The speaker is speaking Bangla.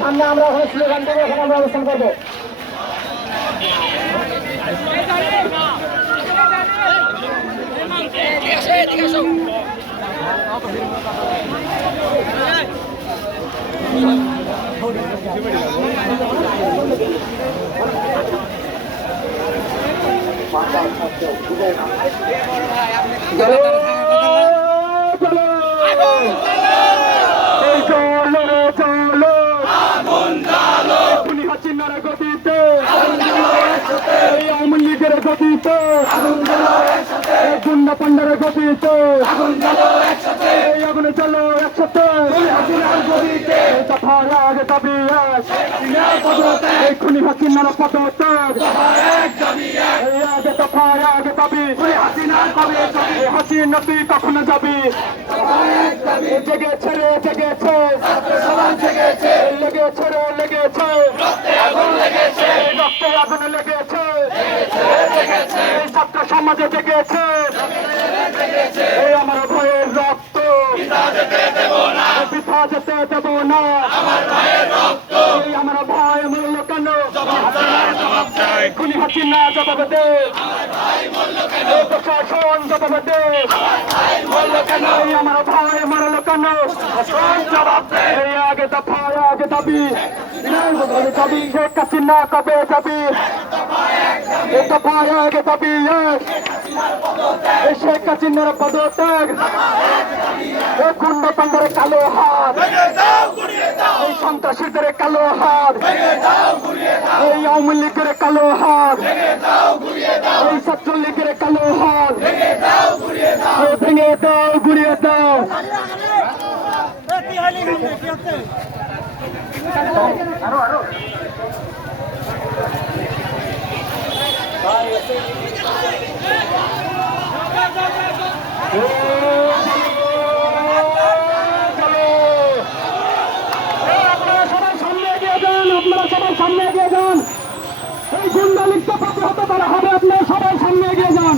সামনে আমরা ওখানে স্লোগান দেবো, ওখানে আমরা অবস্থান করবো। গুন্ডা পান্ডারের গতিতে আগুনে চলো একসাথে দফার আগে দাবি খুনি হাসিনার পদত্যাগ আগে দফার আগে দাবি হাসিনা তুই কখনো যাবি জেগেছে রে জেগেছে লেগেছে রে লেগেছে রক্তে আগুনে লেগেছে ছাত্র সমাজে জেগেছে এই আমার ভয়ের রক্ত বৃথা যেতে দেব না এই আমার ভয় মূল্য কেন খুনি হাসিনা জবাব দে প্রশাসন জবাব দে এই আমার ভয় মরল কেন জবাব দে এই আগে দফা আগে দাবি শেখ হাসিনা কবে যাবি দফা আগে দাবি শেখ হাসিনার পদত্যাগ গুন্ডা পান্ডারে কালো হাত এই সন্ত্রাসীদের কালো হাত এই আওয়ামী লীগের কালো হাত এই ছাত্রলীগের কালো হাত ভেঙে দাও গুড়িয়ে দাও আপনারা সবাই সামনে এগিয়ে যান এই গুন্ডা লিপ্ত প্রতিহত করা হবে। আপনারা সবাই সামনে এগিয়ে যান।